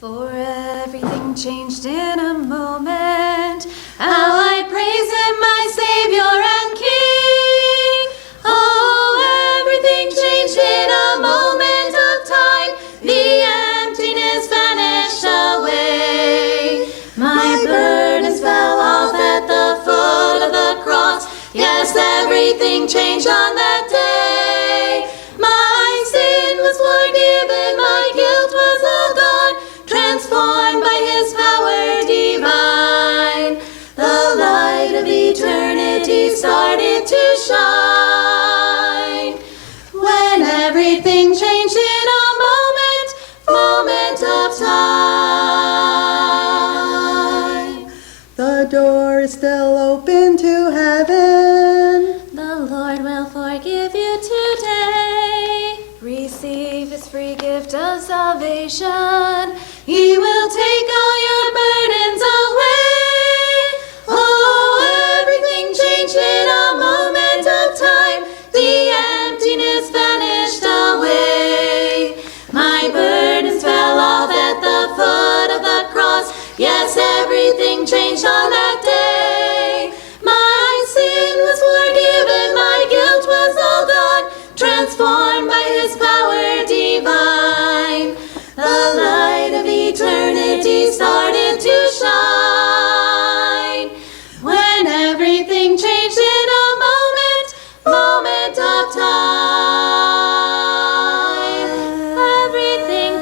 For everything changed in a moment. How I praise him, my Savior and King. Oh, everything changed in a moment of time. The emptiness vanished away. My burdens fell off at the foot of the cross. Yes, everything changed on that day. My sin was forgiven, my guilt was all gone, transformed by his power divine. The light of eternity started to shine. When everything changed in a moment of time. The door is still open to heaven. The Lord will forgive you today. Receive his free gift of salvation. He will take all your burdens away. Oh, everything changed in a moment of time. The emptiness vanished away. My burdens fell off at the foot of the cross. Yes, everything changed on that day. My sin was forgiven, my guilt was all gone, transformed by his power divine. The light of eternity started to shine. When everything changed in a moment of time. Everything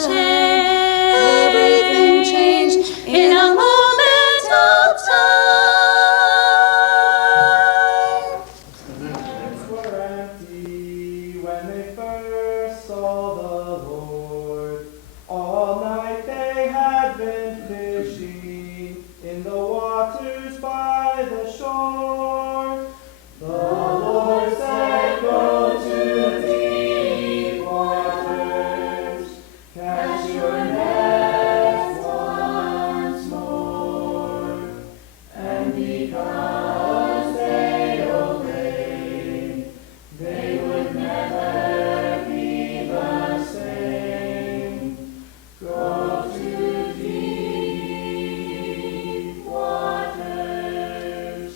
changed in a moment of time. Nets were empty when they first saw the Lord. All night they had been fishing in the waters by the shore. The Lord said, "Go to deep waters, cast your nets once more." And because they obeyed, they would never be the same. Go to deep waters,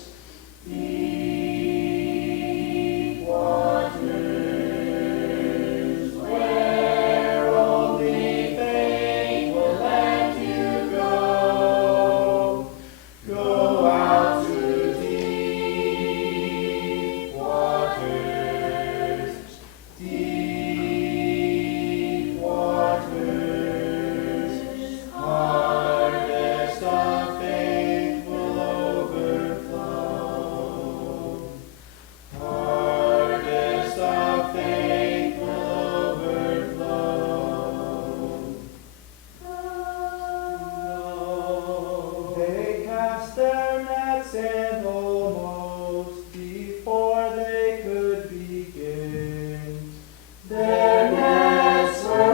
where only faith will let you go. Go out to deep waters, harvest of faith will overflow. Harvest of faith will overflow. They cast their nets and almost before they could begin, their nets were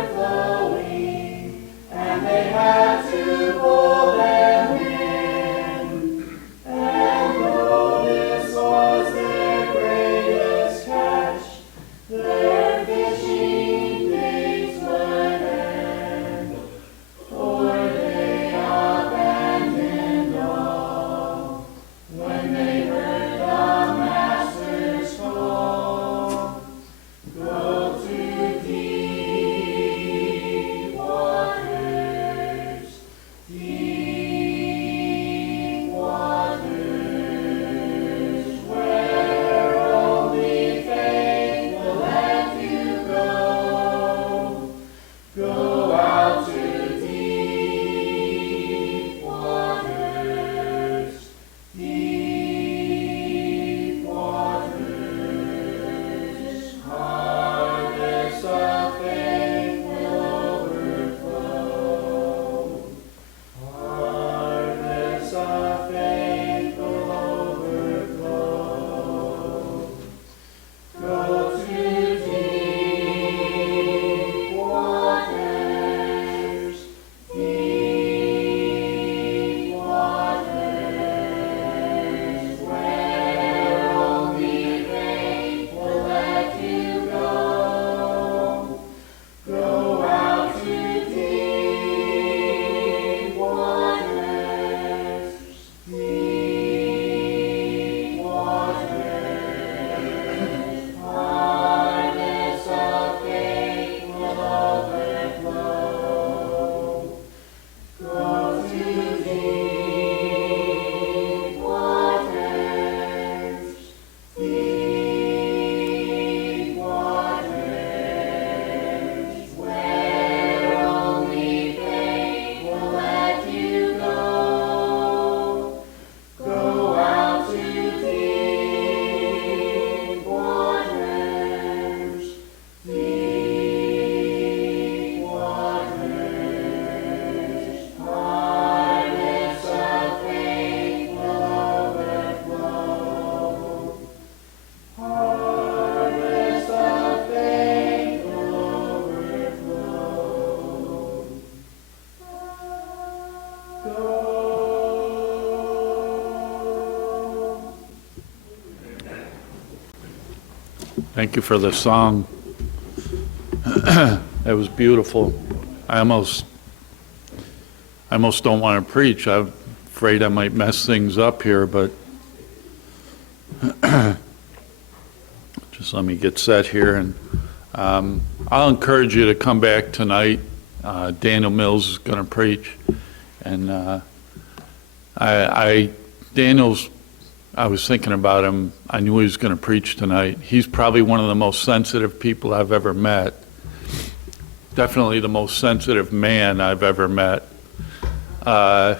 overflowing, and they had to pull them in. And though this was their greatest catch, their fishing days would end, for they abandoned all Thank you for the song. That was beautiful. I almost don't want to preach. I'm afraid I might mess things up here, but just let me get set here. And I'll encourage you to come back tonight. Daniel Mills is going to preach. And I was thinking about him. I knew he was going to preach tonight. He's probably one of the most sensitive people I've ever met. Definitely the most sensitive man I've ever met. I've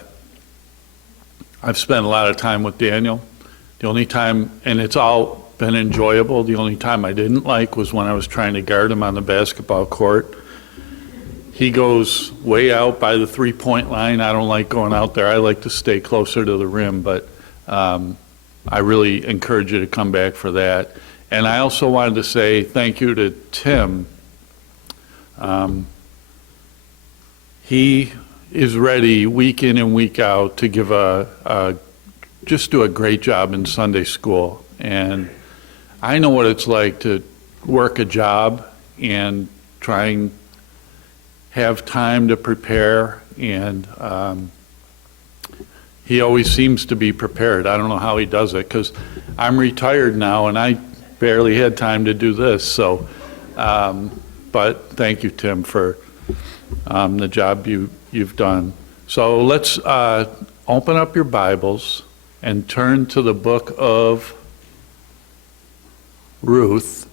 spent a lot of time with Daniel. The only time, and it's all been enjoyable, the only time I didn't like was when I was trying to guard him on the basketball court. He goes way out by the three-point line. I don't like going out there. I like to stay closer to the rim, but I really encourage you to come back for that. And I also wanted to say thank you to Tim. He is ready week in and week out to give just do a great job in Sunday school. And I know what it's like to work a job and try and have time to prepare, and he always seems to be prepared. I don't know how he does it, because I'm retired now and I barely had time to do this. So, but thank you, Tim, for the job you've done. So let's open up your Bibles and turn to the book of Ruth,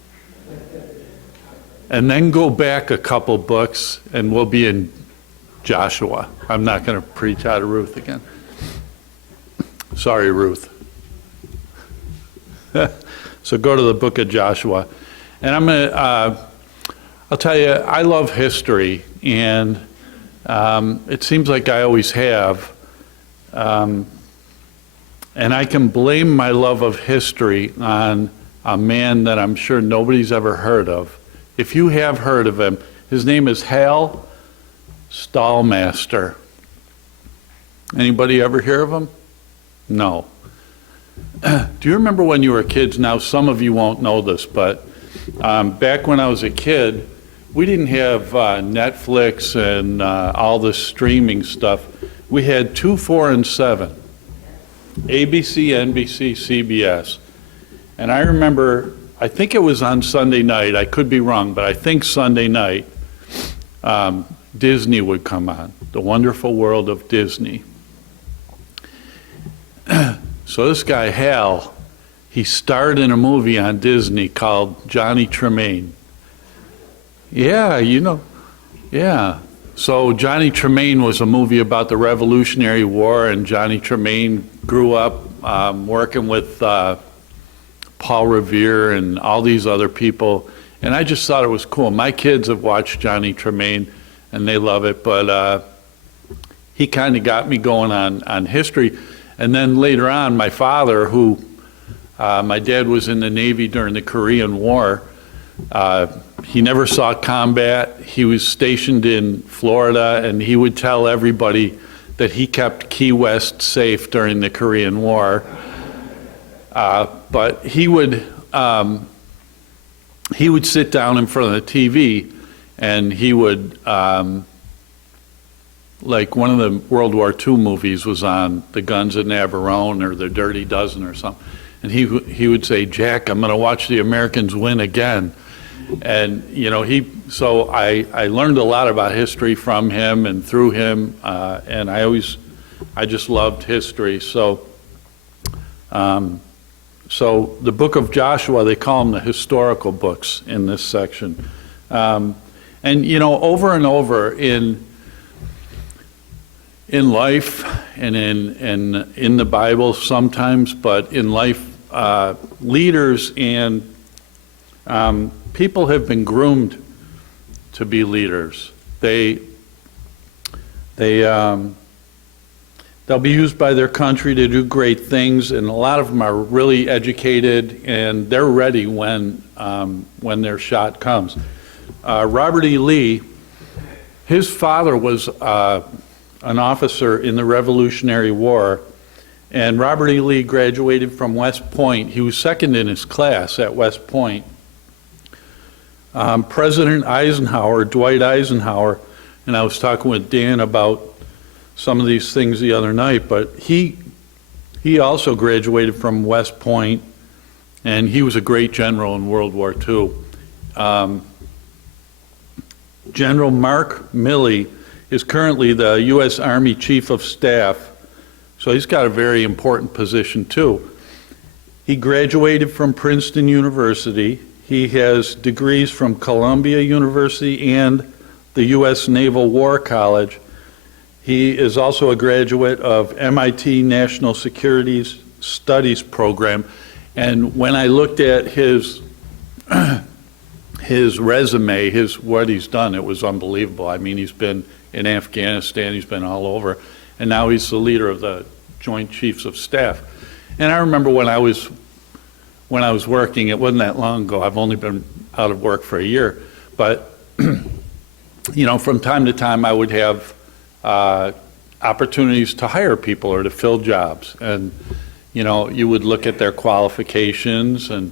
and then go back a couple books and we'll be in Joshua. I'm not going to preach out of Ruth again. Sorry, Ruth. So go to the book of Joshua. And I'm going to, I'll tell you, I love history, and it seems like I always have. And I can blame my love of history on a man that I'm sure nobody's ever heard of. If you have heard of him, his name is Hal Stall Master. Anybody ever hear of him? No. Do you remember when you were kids? Now, some of you won't know this, but back when I was a kid, we didn't have Netflix and all this streaming stuff. We had 2, 4, and 7. ABC, NBC, CBS. And I remember, I think it was on Sunday night, I could be wrong, but I think Sunday night, Disney would come on, The Wonderful World of Disney. So this guy, Hal, he starred in a movie on Disney called Johnny Tremaine. Yeah, you know, yeah. So Johnny Tremaine was a movie about the Revolutionary War, and Johnny Tremaine grew up working with Paul Revere and all these other people, and I just thought it was cool. My kids have watched Johnny Tremaine and they love it, but he kind of got me going on history. And then later on, my father, who my dad was in the Navy during the Korean War, he never saw combat. He was stationed in Florida, and he would tell everybody that he kept Key West safe during the Korean War. But he would sit down in front of the TV, and he would, like one of the World War II movies was on, The Guns at Navarone or The Dirty Dozen or something, and he would say, "Jack, I'm going to watch the Americans win again." And you know, so I learned a lot about history from him and through him, and I just loved history. So the book of Joshua, they call them the historical books in this section. And you know, over and over in life and in the Bible sometimes, but in life, leaders and people have been groomed to be leaders. They'll be used by their country to do great things, and a lot of them are really educated, and they're ready when their shot comes. Robert E. Lee, his father was an officer in the Revolutionary War. And Robert E. Lee graduated from West Point. He was second in his class at West Point. President Eisenhower, Dwight Eisenhower, and I was talking with Dan about some of these things the other night, but he also graduated from West Point, and he was a great general in World War II. General Mark Milley is currently the U.S. Army Chief of Staff, so he's got a very important position too. He graduated from Princeton University. He has degrees from Columbia University and the U.S. Naval War College. He is also a graduate of MIT National Security Studies program. And when I looked at his resume, what he's done, it was unbelievable. I mean, he's been in Afghanistan, he's been all over, and now he's the leader of the Joint Chiefs of Staff. And I remember when I was working, it wasn't that long ago, I've only been out of work for a year, but you know, from time to time I would have opportunities to hire people or to fill jobs. And, you know, you would look at their qualifications and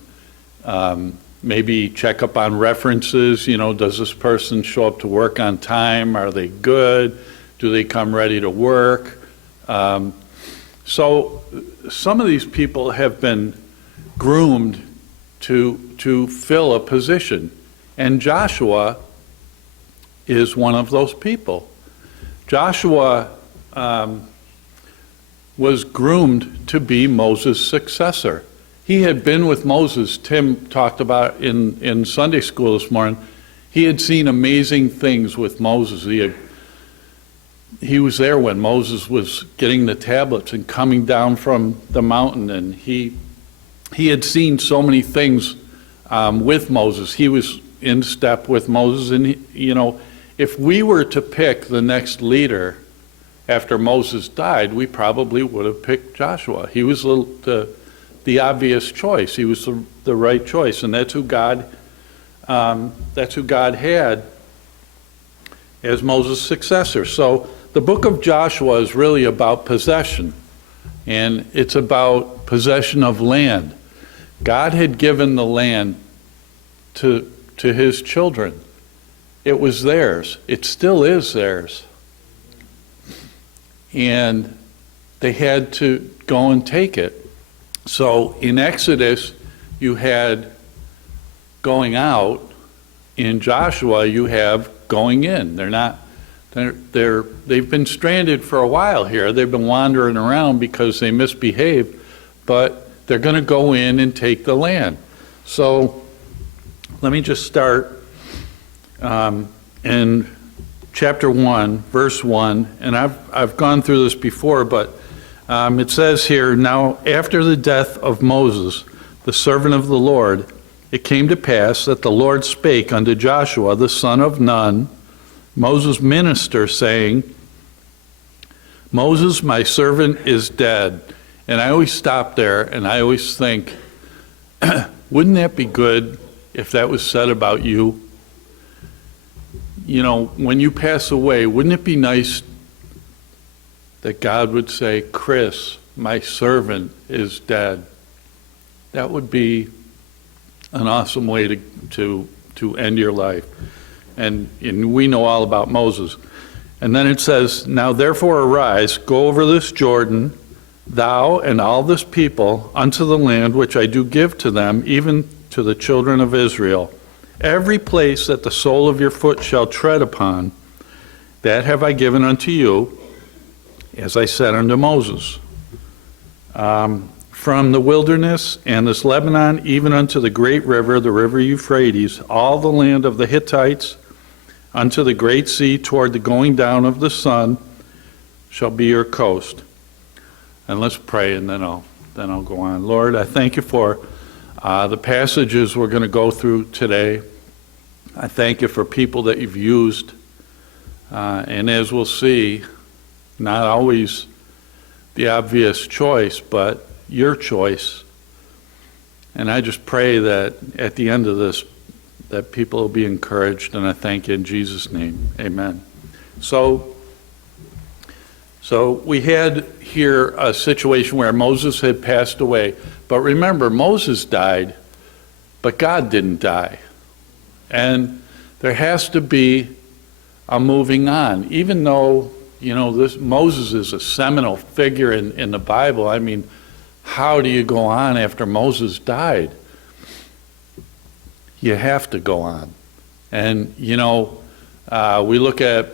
maybe check up on references. You know, does this person show up to work on time? Are they good? Do they come ready to work? So some of these people have been groomed to fill a position. And Joshua is one of those people. Joshua was groomed to be Moses' successor. He had been with Moses. Tim talked about in Sunday school this morning. He had seen amazing things with Moses. He was there when Moses was getting the tablets and coming down from the mountain, and he had seen so many things with Moses. He was in step with Moses, and you know, if we were to pick the next leader after Moses died, we probably would have picked Joshua. He was the obvious choice. He was the right choice, and that's who God had as Moses' successor. So the book of Joshua is really about possession, and it's about possession of land. God had given the land to his children. It was theirs. It still is theirs. And they had to go and take it. So in Exodus, you had going out. In Joshua, you have going in. They've been stranded for a while here. They've been wandering around because they misbehaved, but they're going to go in and take the land. So let me just start in chapter 1, verse 1, and I've gone through this before, but it says here, "Now after the death of Moses, the servant of the Lord, it came to pass that the Lord spake unto Joshua, the son of Nun, Moses' minister, saying, Moses, my servant, is dead." And I always stop there, and I always think, wouldn't that be good if that was said about you? You know, when you pass away, wouldn't it be nice that God would say, Chris, my servant, is dead? That would be an awesome way to end your life. And we know all about Moses. And then it says, "Now therefore arise, go over this Jordan, thou and all this people, unto the land which I do give to them, even to the children of Israel. Every place that the sole of your foot shall tread upon, that have I given unto you, as I said unto Moses. From the wilderness and this Lebanon, even unto the great river, the river Euphrates, all the land of the Hittites, unto the great sea, toward the going down of the sun, shall be your coast." And let's pray, and then I'll go on. Lord, I thank you for the passages we're going to go through today. I thank you for people that you've used, and as we'll see, not always the obvious choice, but your choice. And I just pray that at the end of this, that people will be encouraged, and I thank you in Jesus' name. Amen. So So we had here a situation where Moses had passed away. But remember, Moses died, but God didn't die. And there has to be a moving on. Even though, this Moses is a seminal figure in the Bible, I mean, how do you go on after Moses died? You have to go on. And, we look at,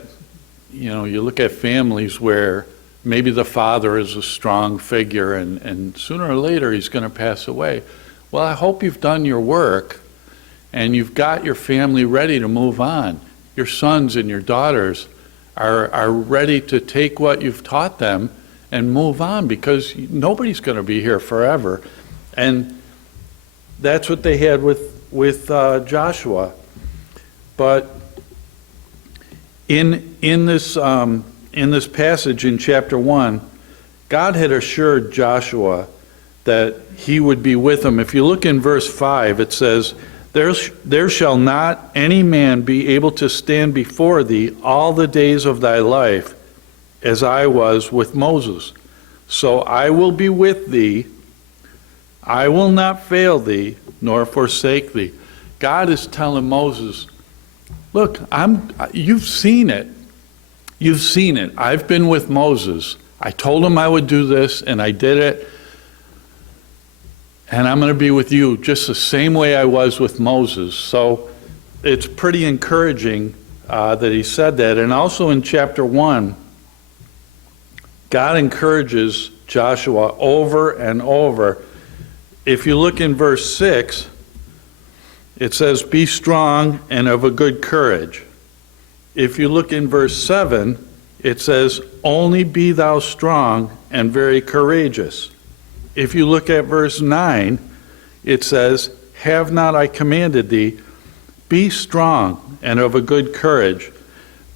you look at families where maybe the father is a strong figure and sooner or later he's going to pass away. Well, I hope you've done your work and you've got your family ready to move on. Your sons and your daughters are ready to take what you've taught them and move on, because nobody's going to be here forever. And that's what they had with Joshua. But in this passage in chapter 1, God had assured Joshua that he would be with him. If you look in verse 5, it says, there shall not any man be able to stand before thee all the days of thy life, as I was with Moses. So I will be with thee, I will not fail thee, nor forsake thee. God is telling Moses, look, you've seen it. You've seen it. I've been with Moses. I told him I would do this, and I did it. And I'm going to be with you just the same way I was with Moses. So it's pretty encouraging that he said that. And also in chapter 1, God encourages Joshua over and over. If you look in verse 6, it says, be strong and of a good courage. If you look in verse 7, it says, only be thou strong and very courageous. If you look at verse 9, it says, have not I commanded thee, be strong and of a good courage.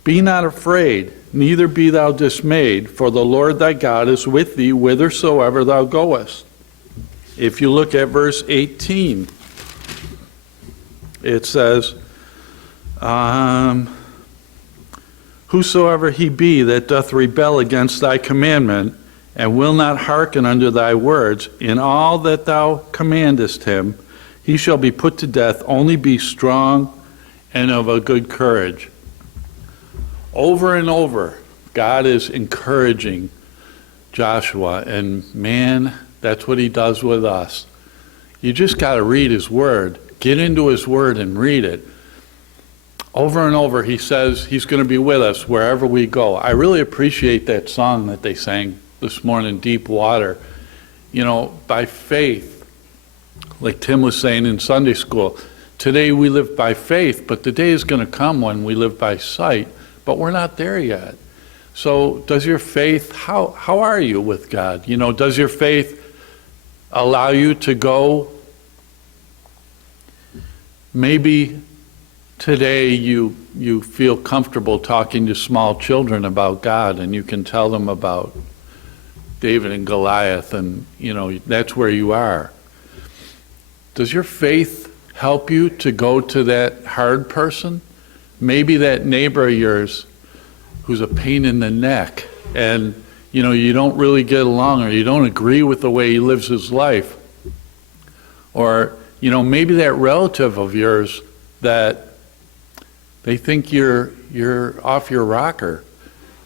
Be not afraid, neither be thou dismayed, for the Lord thy God is with thee whithersoever thou goest. If you look at verse 18, it says, whosoever he be that doth rebel against thy commandment, and will not hearken unto thy words, in all that thou commandest him, he shall be put to death. Only be strong and of a good courage. Over and over, God is encouraging Joshua, and man, that's what he does with us. You just got to read his word. Get into his word and read it. Over and over, he says he's going to be with us wherever we go. I really appreciate that song that they sang this morning, Deep Water. By faith, like Tim was saying in Sunday school, today we live by faith, but the day is going to come when we live by sight, but we're not there yet. So does your faith, how are you with God? Does your faith allow you to go? Maybe today you feel comfortable talking to small children about God, and you can tell them about David and Goliath, and that's where you are. Does your faith help you to go to that hard person? Maybe that neighbor of yours who's a pain in the neck, and you don't really get along, or you don't agree with the way he lives his life. Or maybe that relative of yours that they think you're off your rocker.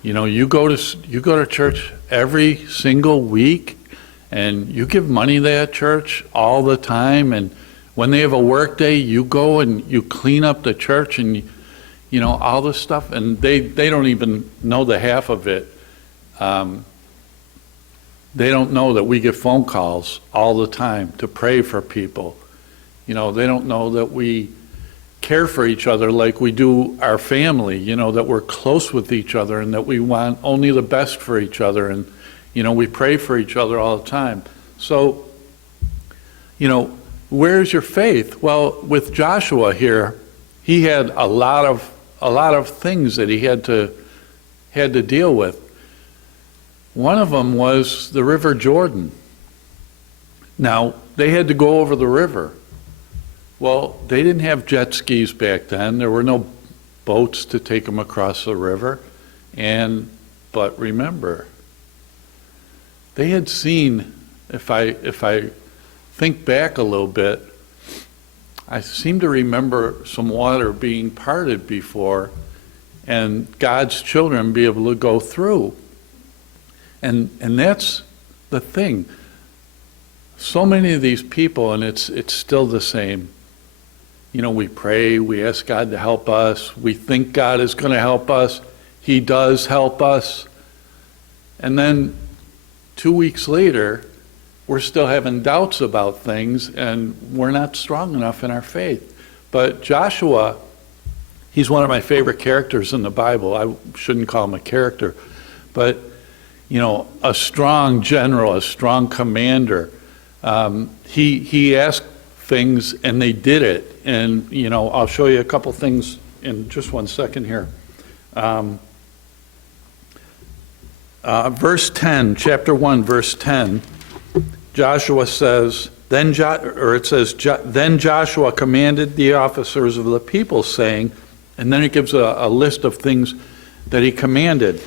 You go to church every single week, and you give money to that church all the time, and when they have a work day, you go and you clean up the church, and all this stuff, and they don't even know the half of it. They don't know that we get phone calls all the time to pray for people. They don't know that we care for each other like we do our family, that we're close with each other, and that we want only the best for each other, and we pray for each other all the time. So, where's your faith? Well, with Joshua here, he had a lot of things that he had to deal with. One of them was the River Jordan. Now, they had to go over the river. Well, they didn't have jet skis back then. There were no boats to take them across the river. But remember, they had seen, if I think back a little bit, I seem to remember some water being parted before and God's children be able to go through. And that's the thing. So many of these people, and it's still the same. You know, we pray, we ask God to help us, we think God is going to help us, He does help us, and then 2 weeks later, we're still having doubts about things, and we're not strong enough in our faith. But Joshua, he's one of my favorite characters in the Bible. I shouldn't call him a character, but, you know, a strong general, a strong commander. He asked things and they did it. And, you know, I'll show you a couple things in just 1 second here. Verse 10, chapter 1, verse 10, Joshua says, then Joshua commanded the officers of the people, saying, and then it gives a list of things that he commanded.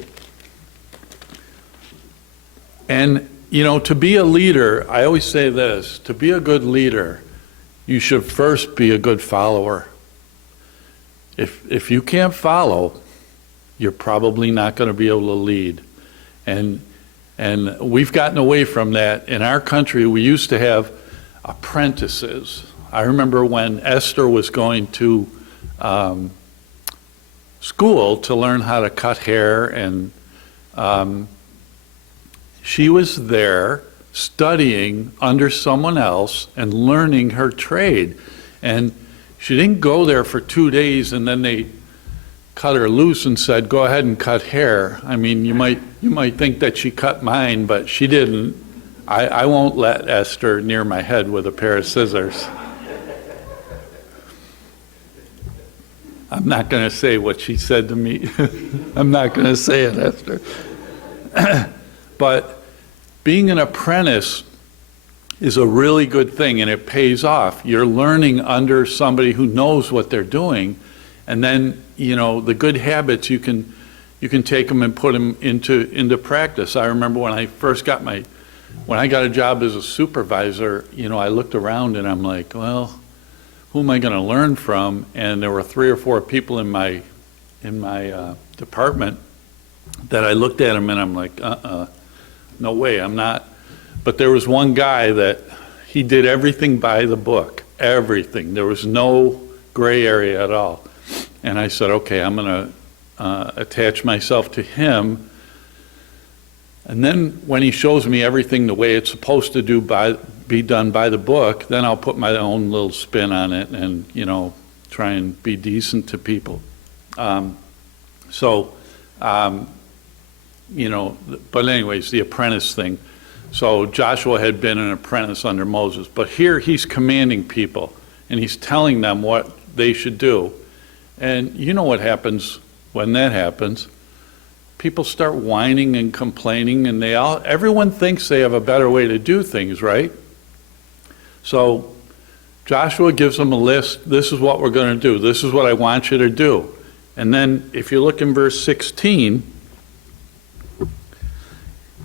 And, you know, to be a leader, I always say this, to be a good leader, you should first be a good follower. If you can't follow, you're probably not going to be able to lead. And we've gotten away from that. In our country, we used to have apprentices. I remember when Esther was going to school to learn how to cut hair, and she was there studying under someone else and learning her trade. And she didn't go there for 2 days and then they cut her loose and said, go ahead and cut hair. I mean, you might think that she cut mine, but she didn't. I won't let Esther near my head with a pair of scissors. I'm not going to say what she said to me. I'm not going to say it, Esther. But being an apprentice is a really good thing, and it pays off. You're learning under somebody who knows what they're doing, and then, you know, the good habits, you can take them and put them into practice. I remember when I first got when I got a job as a supervisor, you know, I looked around and I'm like, well, who am I going to learn from? And there were 3 or 4 people in my department that I looked at them and I'm like, no way, I'm not. But there was one guy that he did everything by the book, everything. There was no gray area at all. And I said, okay, I'm going to attach myself to him. And then when he shows me everything the way it's supposed to be done by the book, then I'll put my own little spin on it and, you know, try and be decent to people. You know, but anyways, the apprentice thing. So Joshua had been an apprentice under Moses, but here he's commanding people and he's telling them what they should do. And you know what happens when that happens? People start whining and complaining, and everyone thinks they have a better way to do things, right? So Joshua gives them a list. This is what we're going to do. This is what I want you to do. And then if you look in verse 16,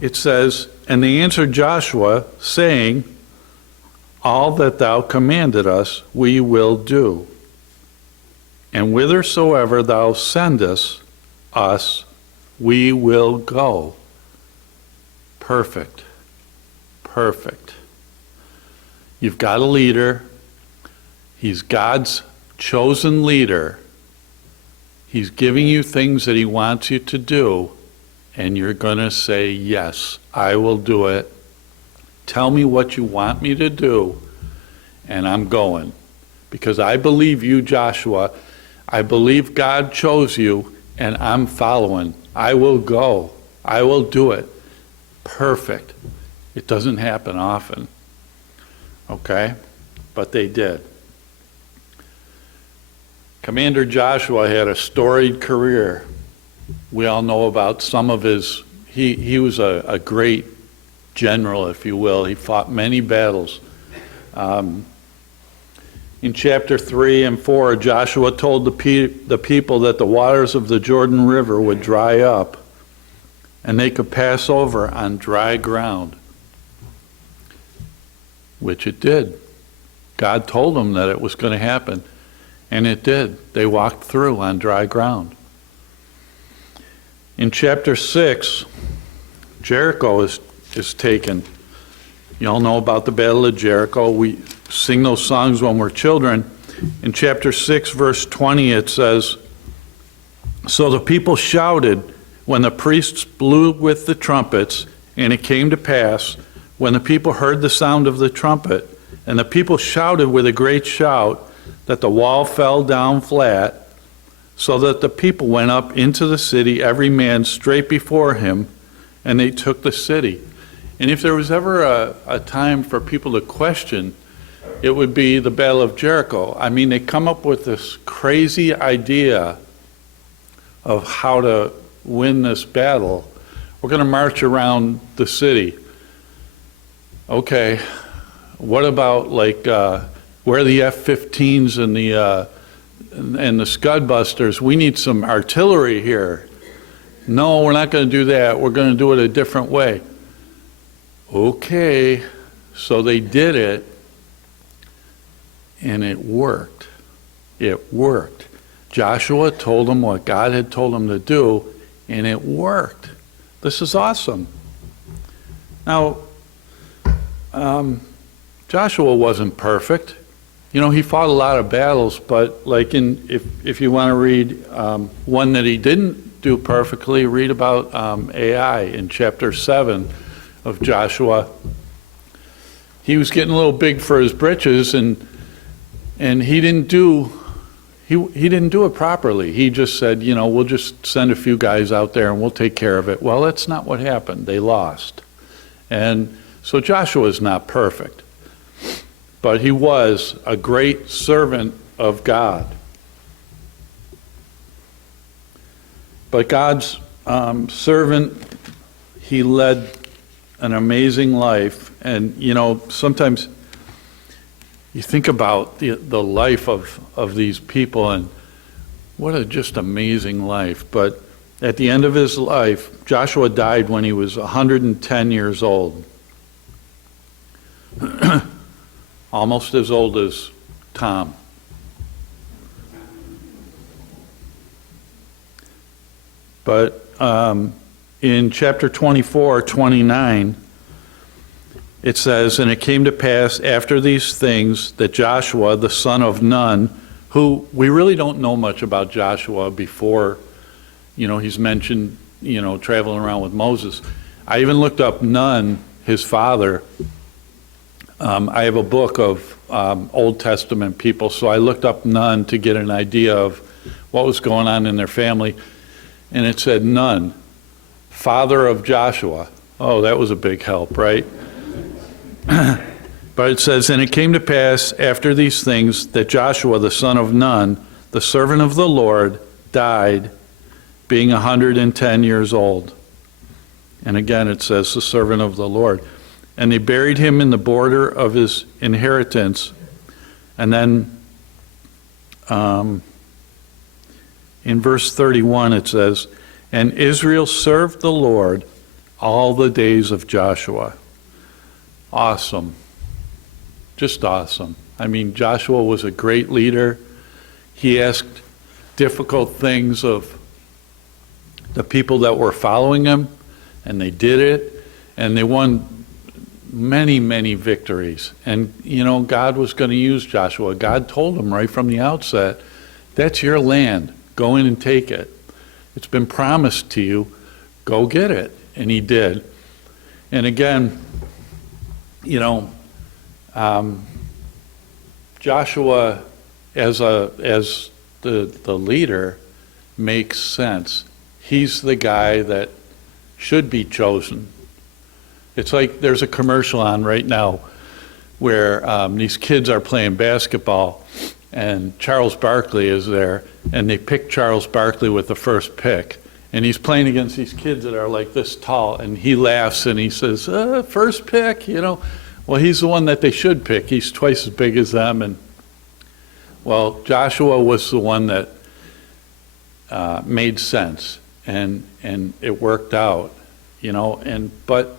it says, and they answered Joshua, saying, all that thou commanded us, we will do. And whithersoever thou sendest us, we will go. Perfect. Perfect. You've got a leader. He's God's chosen leader. He's giving you things that he wants you to do, and you're going to say, yes, I will do it. Tell me what you want me to do, and I'm going. Because I believe you, Joshua. I believe God chose you, and I'm following. I will go. I will do it. Perfect. It doesn't happen often. Okay? But they did. Commander Joshua had a storied career. We all know about some of his, he was a great general, if you will. He fought many battles. In chapter 3 and 4, Joshua told the people that the waters of the Jordan River would dry up. and they could pass over on dry ground, which it did. God told them that it was going to happen, and it did. They walked through on dry ground. In chapter 6, Jericho is taken. You all know about the Battle of Jericho. We sing those songs when we're children. In chapter 6, verse 20, it says, "So the people shouted when the priests blew with the trumpets, and it came to pass, when the people heard the sound of the trumpet, and the people shouted with a great shout, that the wall fell down flat, so that the people went up into the city, every man straight before him, and they took the city." And if there was ever a time for people to question, it would be the Battle of Jericho. I mean, they come up with this crazy idea of how to win this battle. We're going to march around the city. Okay, what about like where are the F-15s and the Scud Busters? We need some artillery here. No, we're not going to do that. We're going to do it a different way. Okay, so they did it, and it worked. It worked. Joshua told them what God had told him to do, and it worked. This is awesome. Now, Joshua wasn't perfect. You know, he fought a lot of battles, but like if you want to read one that he didn't do perfectly, read about Ai in chapter 7 of Joshua. He was getting a little big for his britches, and he didn't do it properly. He just said, you know, we'll just send a few guys out there and we'll take care of it. Well, that's not what happened. They lost. And so Joshua is not perfect, but he was a great servant of God. But God's servant, he led an amazing life. And, you know, sometimes you think about the life of these people, and what a just amazing life. But at the end of his life, Joshua died when he was 110 years old. Almost as old as Tom. But in chapter 24:29, it says, "And it came to pass after these things that Joshua, the son of Nun," who we really don't know much about Joshua before, you know, he's mentioned, you know, traveling around with Moses. I even looked up Nun, his father. I have a book of Old Testament people, so I looked up Nun to get an idea of what was going on in their family. And it said Nun, father of Joshua. Oh, that was a big help, right? But it says, "And it came to pass after these things that Joshua, the son of Nun, the servant of the Lord, died, being 110 years old." And again, it says, the servant of the Lord. "And they buried him in the border of his inheritance." And then in verse 31 it says, "And Israel served the Lord all the days of Joshua." Awesome. Just awesome. I mean, Joshua was a great leader. He asked difficult things of the people that were following him, and they did it, and they won many, many victories. And, you know, God was going to use Joshua. God told him right from the outset, that's your land. Go in and take it. It's been promised to you. Go get it. And he did. And again, you know, Joshua as the leader makes sense. He's the guy that should be chosen. It's like there's a commercial on right now where these kids are playing basketball, and Charles Barkley is there, and they pick Charles Barkley with the first pick. And he's playing against these kids that are like this tall, and he laughs and he says, first pick, you know. Well, he's the one that they should pick. He's twice as big as them. And well, Joshua was the one that made sense, and it worked out. but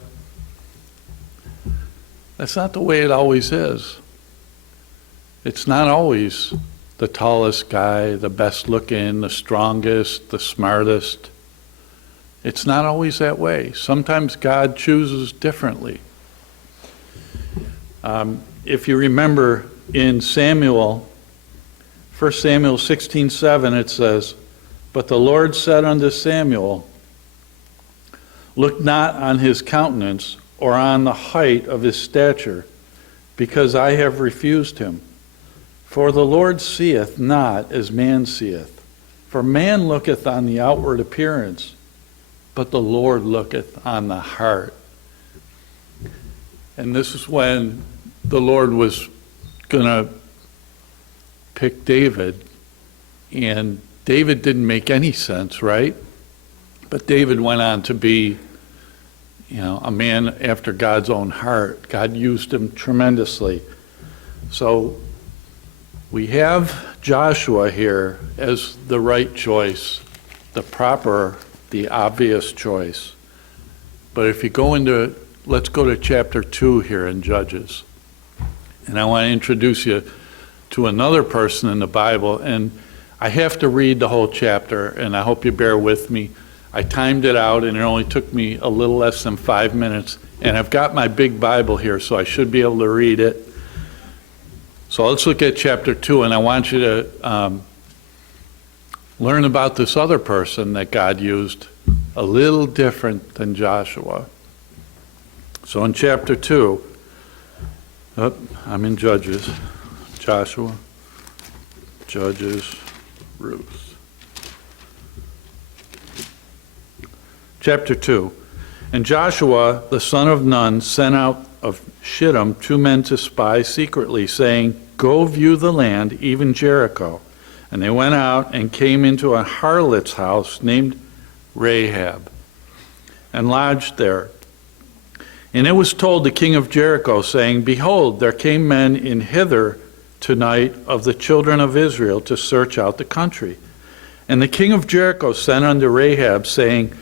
that's not the way it always is. It's not always the tallest guy, the best looking, the strongest, the smartest. It's not always that way. Sometimes God chooses differently. If you remember in Samuel, 1 Samuel 16:7, it says, "But the Lord said unto Samuel, Look not on his countenance or on the height of his stature, because I have refused him. For the Lord seeth not as man seeth. For man looketh on the outward appearance, but the Lord looketh on the heart." And this is when the Lord was going to pick David, and David didn't make any sense, right? But David went on to be, a man after God's own heart. God used him tremendously. So we have Joshua here as the right choice, the obvious choice. But if you go let's go to chapter 2 here in Judges. And I want to introduce you to another person in the Bible. And I have to read the whole chapter, and I hope you bear with me. I timed it out, and it only took me a little less than 5 minutes. And I've got my big Bible here, so I should be able to read it. So let's look at chapter 2, and I want you to learn about this other person that God used, a little different than Joshua. So in chapter 2, I'm in Judges, Joshua, Judges, Ruth. Chapter 2. And Joshua, the son of Nun, sent out of Shittim 2 men to spy secretly, saying, Go view the land, even Jericho. And they went out and came into a harlot's house named Rahab, and lodged there. And it was told the king of Jericho, saying, Behold, there came men in hither tonight of the children of Israel to search out the country. And the king of Jericho sent unto Rahab, saying,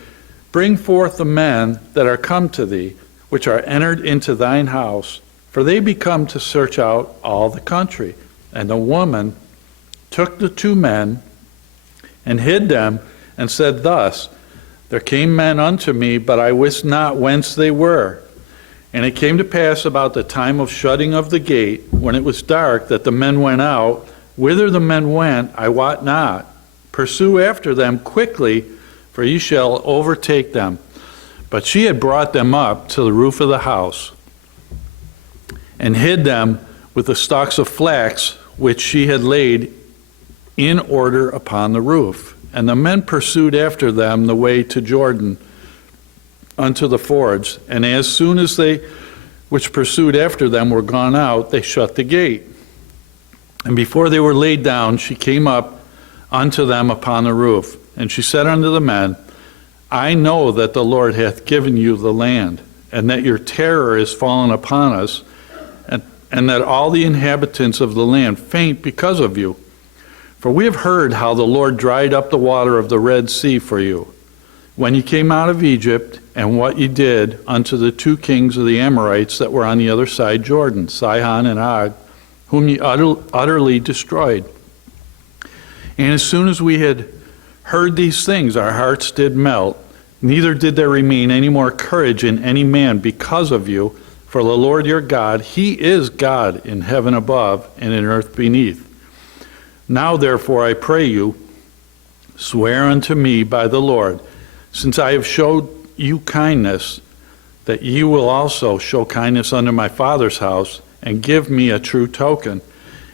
Bring forth the men that are come to thee, which are entered into thine house, for they be come to search out all the country. And the woman took the 2 men and hid them, and said thus, There came men unto me, but I wist not whence they were. And it came to pass about the time of shutting of the gate, when it was dark, that the men went out. Whither the men went, I wot not. Pursue after them quickly, for ye shall overtake them. But she had brought them up to the roof of the house, and hid them with the stalks of flax, which she had laid in order upon the roof. And the men pursued after them the way to Jordan, unto the fords. And as soon as they which pursued after them were gone out, they shut the gate. And before they were laid down, she came up unto them upon the roof. And she said unto the men, I know that the Lord hath given you the land, and that your terror is fallen upon us, and that all the inhabitants of the land faint because of you. For we have heard how the Lord dried up the water of the Red Sea for you, when ye came out of Egypt, and what ye did unto the 2 kings of the Amorites that were on the other side Jordan, Sihon and Og, whom ye utterly destroyed. And as soon as we had heard these things, our hearts did melt, neither did there remain any more courage in any man because of you. For the Lord your God, he is God in heaven above and in earth beneath. Now therefore I pray you, swear unto me by the Lord, since I have showed you kindness, that ye will also show kindness unto my father's house, and give me a true token,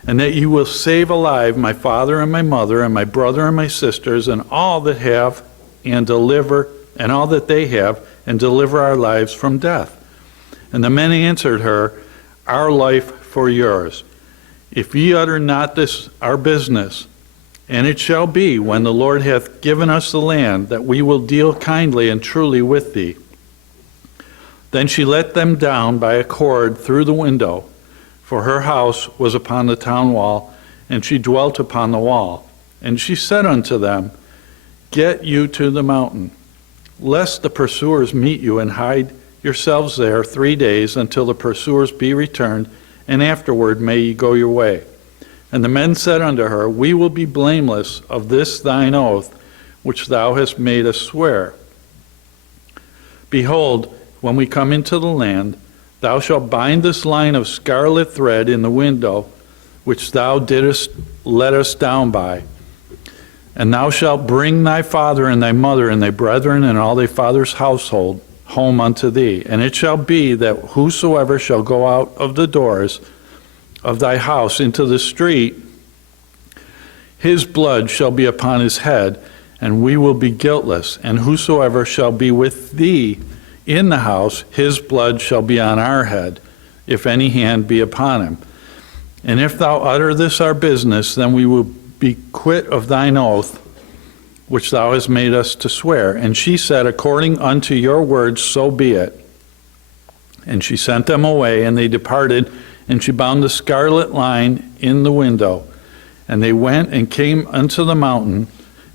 and that ye will save alive my father and my mother and my brother and my sisters and all that have, and deliver, and all that they have, and deliver our lives from death. And the men answered her, Our life for yours. If ye utter not this our business, and it shall be, when the Lord hath given us the land, that we will deal kindly and truly with thee. Then she let them down by a cord through the window, for her house was upon the town wall, and she dwelt upon the wall. And she said unto them, Get you to the mountain. lest the pursuers meet you, and hide yourselves there 3 days until the pursuers be returned, and afterward may ye go your way. And the men said unto her, We will be blameless of this thine oath, which thou hast made us swear. Behold, when we come into the land, thou shalt bind this line of scarlet thread in the window, which thou didst let us down by. And thou shalt bring thy father and thy mother and thy brethren and all thy father's household home unto thee. And it shall be that whosoever shall go out of the doors of thy house into the street, his blood shall be upon his head, and we will be guiltless. And whosoever shall be with thee in the house, his blood shall be on our head, if any hand be upon him. And if thou utter this our business, then we will be quit of thine oath, which thou hast made us to swear. And she said, According unto your words, so be it. And she sent them away, and they departed, and she bound the scarlet line in the window. And they went and came unto the mountain,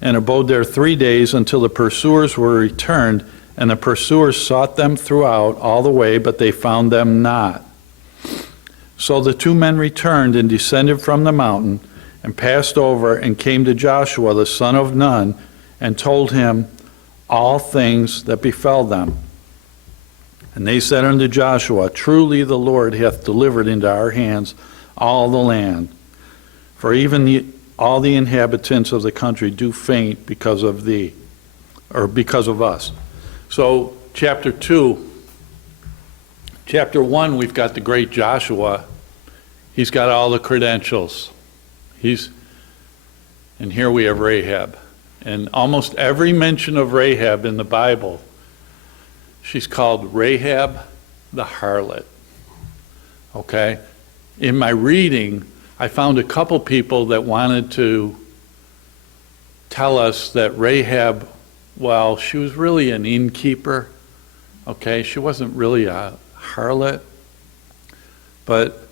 and abode there 3 days until the pursuers were returned. And the pursuers sought them throughout all the way, but they found them not. So the two men returned and descended from the mountain, and passed over, and came to Joshua the son of Nun, and told him all things that befell them. And they said unto Joshua, Truly the Lord hath delivered into our hands all the land. For even all the inhabitants of the country do faint because of thee, or because of us. So chapter 2, chapter 1, we've got the great Joshua. He's got all the credentials. And here we have Rahab. And almost every mention of Rahab in the Bible, she's called Rahab the harlot. Okay? In my reading, I found a couple people that wanted to tell us that Rahab, well, she was really an innkeeper. Okay? She wasn't really a harlot. But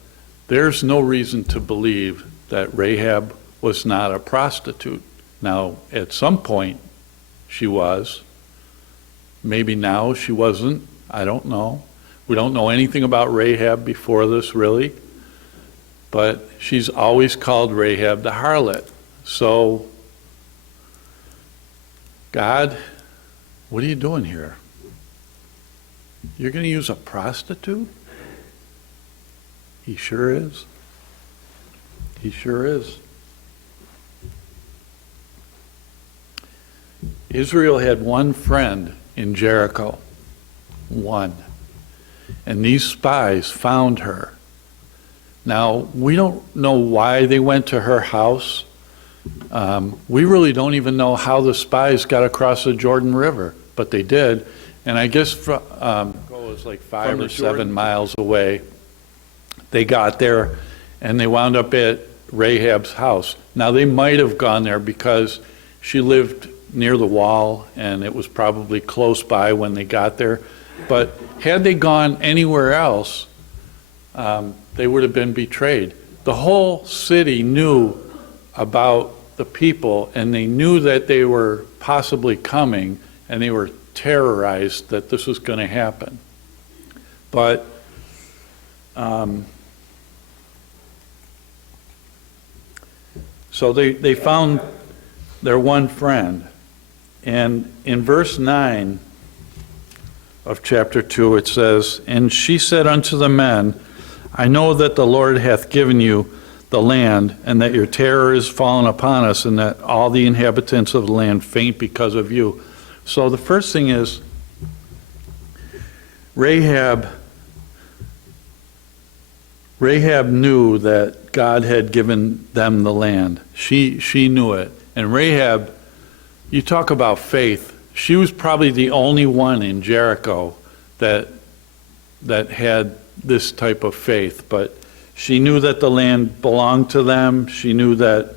there's no reason to believe that Rahab was not a prostitute. Now, at some point, she was. Maybe now she wasn't. I don't know. We don't know anything about Rahab before this, really. But she's always called Rahab the harlot. So, God, what are you doing here? You're going to use a prostitute? He sure is. He sure is. Israel had one friend in Jericho. One. And these spies found her. Now, we don't know why they went to her house. We really don't even know how the spies got across the Jordan River, but they did. And I guess it was like 5 or 7 miles away. They got there, and they wound up at Rahab's house. Now, they might have gone there because she lived near the wall, and it was probably close by when they got there. But had they gone anywhere else, they would have been betrayed. The whole city knew about the people, and they knew that they were possibly coming, and they were terrorized that this was going to happen. But so they found their one friend. And in verse 9 of chapter 2, it says, And she said unto the men, I know that the Lord hath given you the land, and that your terror is fallen upon us, and that all the inhabitants of the land faint because of you. So the first thing is, Rahab knew that God had given them the land. She knew it. And Rahab, you talk about faith, she was probably the only one in Jericho that had this type of faith. But she knew that the land belonged to them. She knew that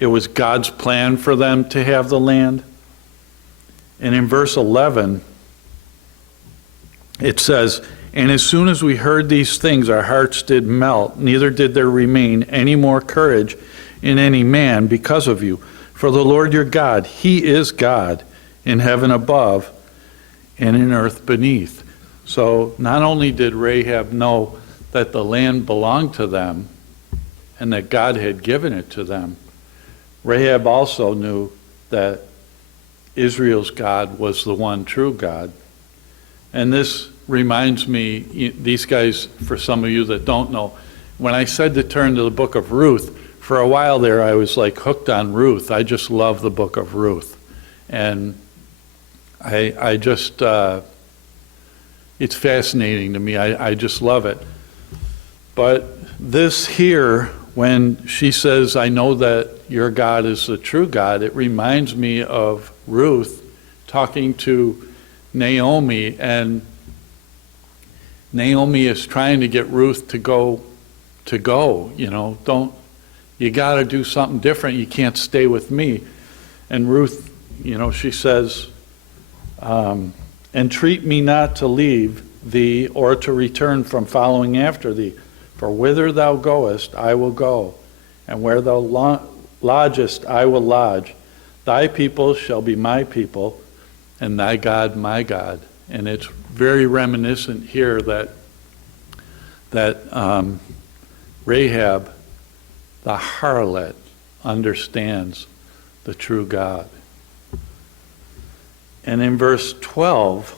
it was God's plan for them to have the land. And in verse 11, it says, And as soon as we heard these things, our hearts did melt, neither did there remain any more courage in any man because of you. For the Lord your God, He is God in heaven above and in earth beneath. So not only did Rahab know that the land belonged to them and that God had given it to them, Rahab also knew that Israel's God was the one true God. And this reminds me, these guys, for some of you that don't know, when I said to turn to the book of Ruth, for a while there I was like hooked on Ruth. I just love the book of Ruth. And I just, it's fascinating to me. I just love it. But this here, when she says, I know that your God is the true God, it reminds me of Ruth talking to Naomi, and Naomi is trying to get Ruth to go, you got to do something different. You can't stay with me. And Ruth, she says, entreat me not to leave thee or to return from following after thee. For whither thou goest, I will go, and where thou lodgest, I will lodge. Thy people shall be my people, and thy God my God. And it's very reminiscent here that Rahab, the harlot, understands the true God. And in verse 12,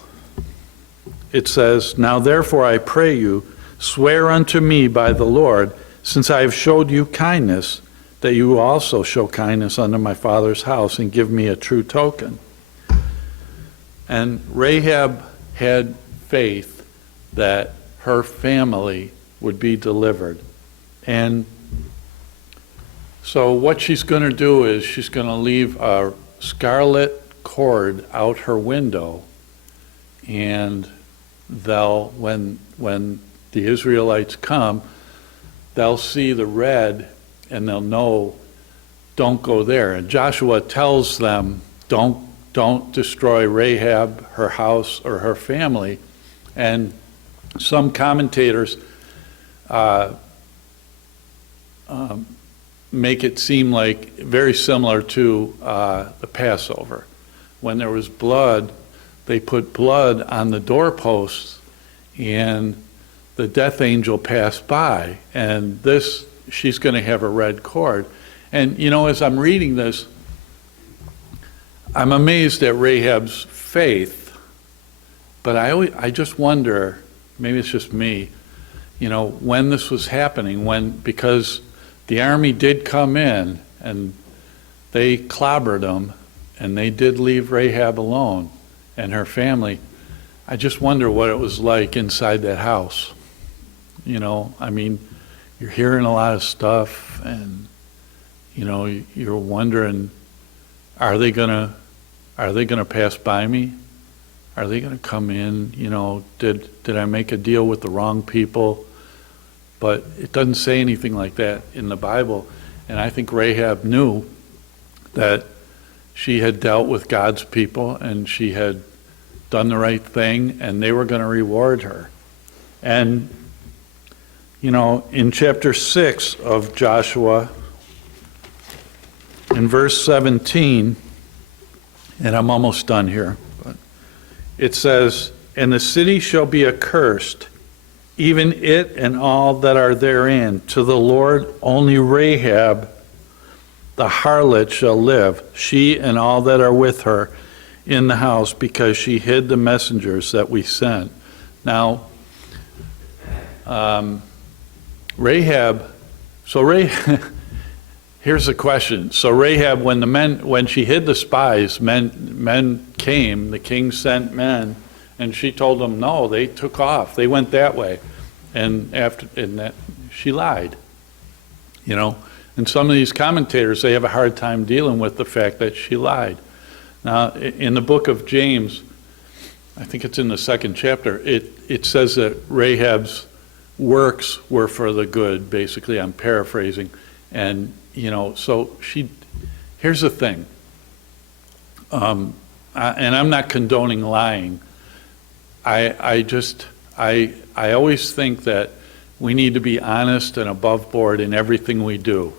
it says, Now therefore I pray you, swear unto me by the Lord, since I have showed you kindness, that you also show kindness unto my father's house, and give me a true token. And Rahab had faith that her family would be delivered. And so what she's going to do is she's going to leave a scarlet cord out her window, and they'll, when the Israelites come, they'll see the red and they'll know, don't go there. And Joshua tells them, don't destroy Rahab, her house, or her family. And some commentators make it seem like very similar to the Passover. When there was blood, they put blood on the doorposts, and the death angel passed by, and she's going to have a red cord. And as I'm reading this, I'm amazed at Rahab's faith, but I just wonder, maybe it's just me, when this was happening, because the army did come in and they clobbered them, and they did leave Rahab alone and her family. I just wonder what it was like inside that house. You're hearing a lot of stuff, and you're wondering, are they gonna pass by me? Are they gonna come in? Did I make a deal with the wrong people? But it doesn't say anything like that in the Bible. And I think Rahab knew that she had dealt with God's people, and she had done the right thing, and they were going to reward her. And in chapter 6 of Joshua, in verse 17, and I'm almost done here, but it says, And the city shall be accursed, even it and all that are therein. To the Lord only Rahab, the harlot, shall live, she and all that are with her in the house, because she hid the messengers that we sent. Now, Rahab, here's the question. So Rahab, when she hid the spies, men came, the king sent men, and she told them, no, they took off. They went that way. And she lied. And some of these commentators, they have a hard time dealing with the fact that she lied. Now, in the book of James, I think it's in the 2nd chapter, it says that Rahab's works were for the good, basically. I'm paraphrasing. And, so here's the thing. And I'm not condoning lying. I always think that we need to be honest and above board in everything we do.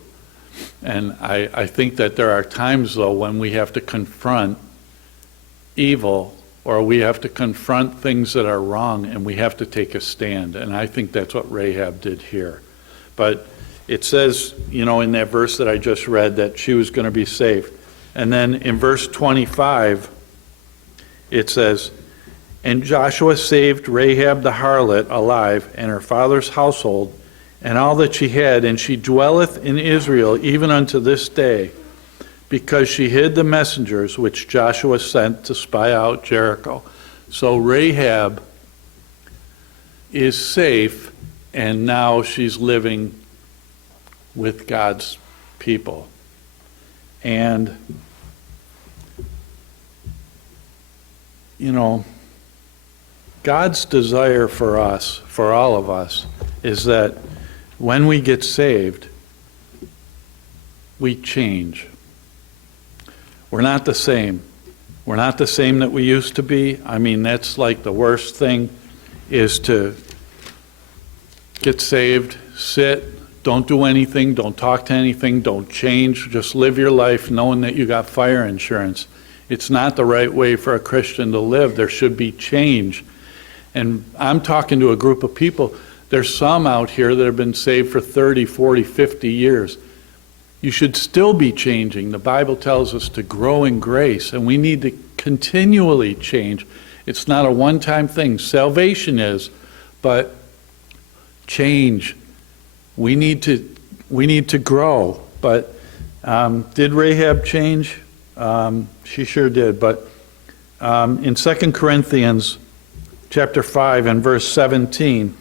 And I think that there are times, though, when we have to confront evil or we have to confront things that are wrong, and we have to take a stand. And I think that's what Rahab did here. But it says, in that verse that I just read, that she was going to be saved. And then in verse 25, it says, "And Joshua saved Rahab the harlot alive, and her father's household, and all that she had, and she dwelleth in Israel even unto this day, because she hid the messengers which Joshua sent to spy out Jericho." So Rahab is safe, and now she's living with God's people. And, God's desire for us, for all of us, is that when we get saved, we change. We're not the same. We're not the same that we used to be. I mean, that's like the worst thing, is to get saved, sit, don't do anything, don't talk to anything, don't change, just live your life knowing that you got fire insurance. It's not the right way for a Christian to live. There should be change. And I'm talking to a group of people. There's some out here that have been saved for 30, 40, 50 years. You should still be changing. The Bible tells us to grow in grace, and we need to continually change. It's not a one-time thing. Salvation is, but change. We need to grow. But did Rahab change? She sure did. But in 2 Corinthians chapter 5 and verse 17,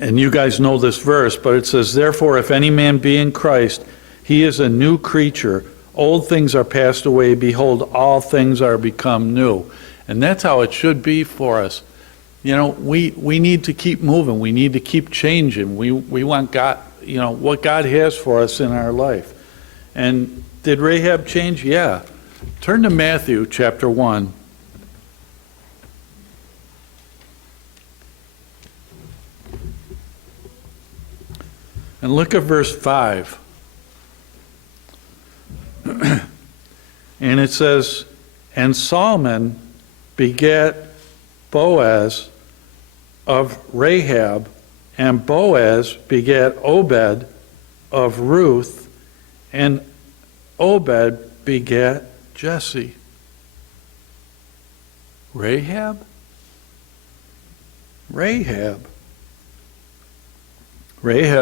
and you guys know this verse, but it says, "Therefore, if any man be in Christ, he is a new creature. Old things are passed away. Behold, all things are become new." And that's how it should be for us. We need to keep moving. We need to keep changing. We want God, what God has for us in our life. And did Rahab change? Yeah. Turn to Matthew chapter 1. And look at verse 5. And it says, "And Solomon begat Boaz of Rahab, and Boaz begat Obed of Ruth, and Obed begat Jesse." Rahab? Rahab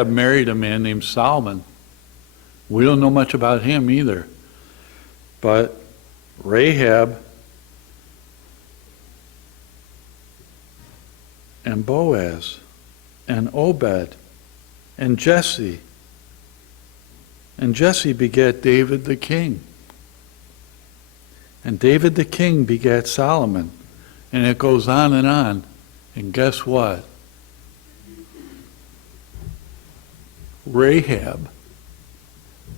married a man named Solomon. We don't know much about him either. But Rahab and Boaz and Obed and Jesse. And Jesse begat David the king. And David the king begat Solomon. And it goes on and on. And guess what? Rahab,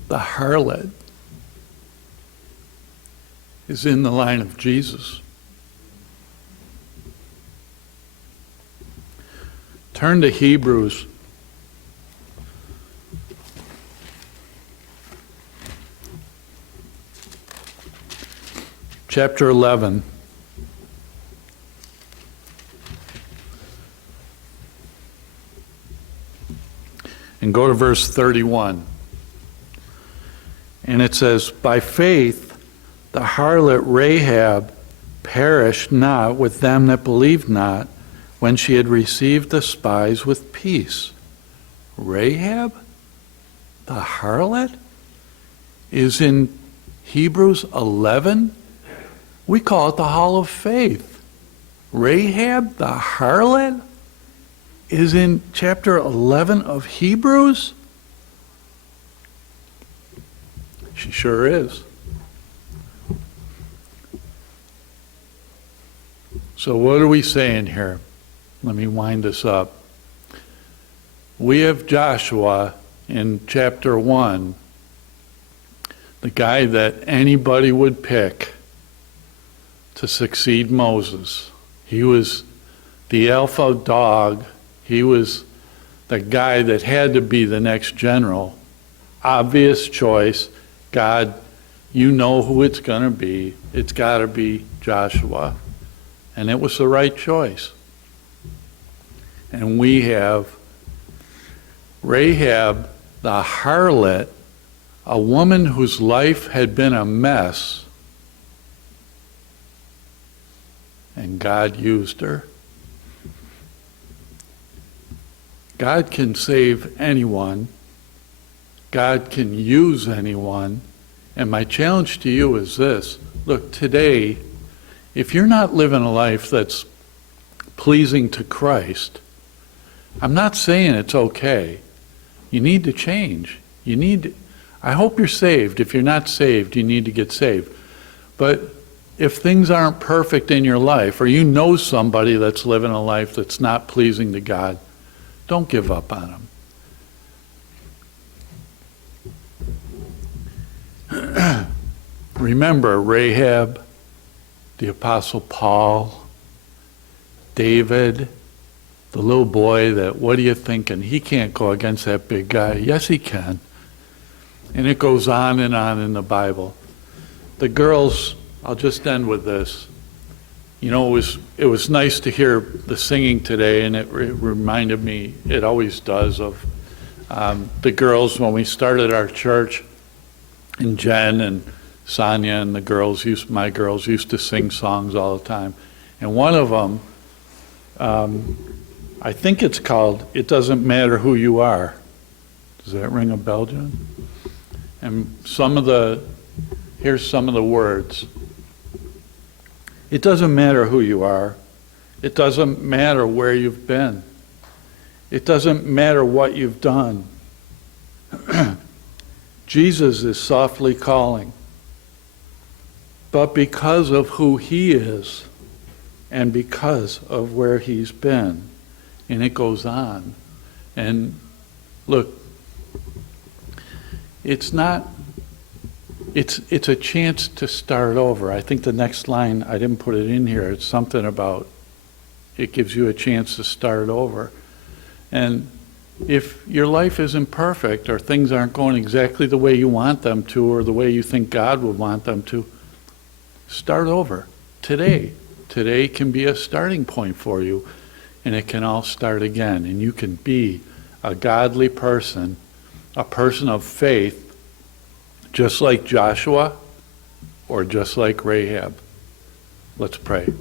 the harlot, is in the line of Jesus. Turn to Hebrews. Chapter 11. And go to verse 31. And it says, "By faith the harlot Rahab perished not with them that believed not, when she had received the spies with peace." Rahab, the harlot, is in Hebrews 11. We call it the Hall of Faith. Rahab, the harlot, is in chapter 11 of Hebrews? She sure is. So what are we saying here? Let me wind this up. We have Joshua in chapter 1, the guy that anybody would pick to succeed Moses. He was the alpha dog. He was the guy that had to be the next general. Obvious choice. God, you know who it's going to be. It's got to be Joshua. and it was the right choice. And we have Rahab, the harlot, a woman whose life had been a mess, and God used her. God can save anyone. God can use anyone. And my challenge to you is this. Look, today, if you're not living a life that's pleasing to Christ, I'm not saying it's okay. You need to change. I hope you're saved. If you're not saved, you need to get saved. But if things aren't perfect in your life, or you know somebody that's living a life that's not pleasing to God, don't give up on them. Remember Rahab, the Apostle Paul, David, the little boy that, what are you thinking? He can't go against that big guy. Yes, he can. And it goes on and on in the Bible. The girls, I'll just end with this. You know, it was nice to hear the singing today, and it reminded me, it always does, of the girls when we started our church, and Jen and Sonia and my girls used to sing songs all the time. And one of them, I think it's called "It Doesn't Matter Who You Are." Does that ring a bell, Jen? And here's some of the words. It doesn't matter who you are. It doesn't matter where you've been. It doesn't matter what you've done. Jesus is softly calling. But because of who he is, and because of where he's been, and it goes on. And look, it's a chance to start over. I think the next line, I didn't put it in here, it's something about it gives you a chance to start over. And if your life isn't perfect, or things aren't going exactly the way you want them to, or the way you think God would want them to, start over today. Today can be a starting point for you, and it can all start again. And you can be a godly person, a person of faith, just like Joshua or just like Rahab. Let's pray.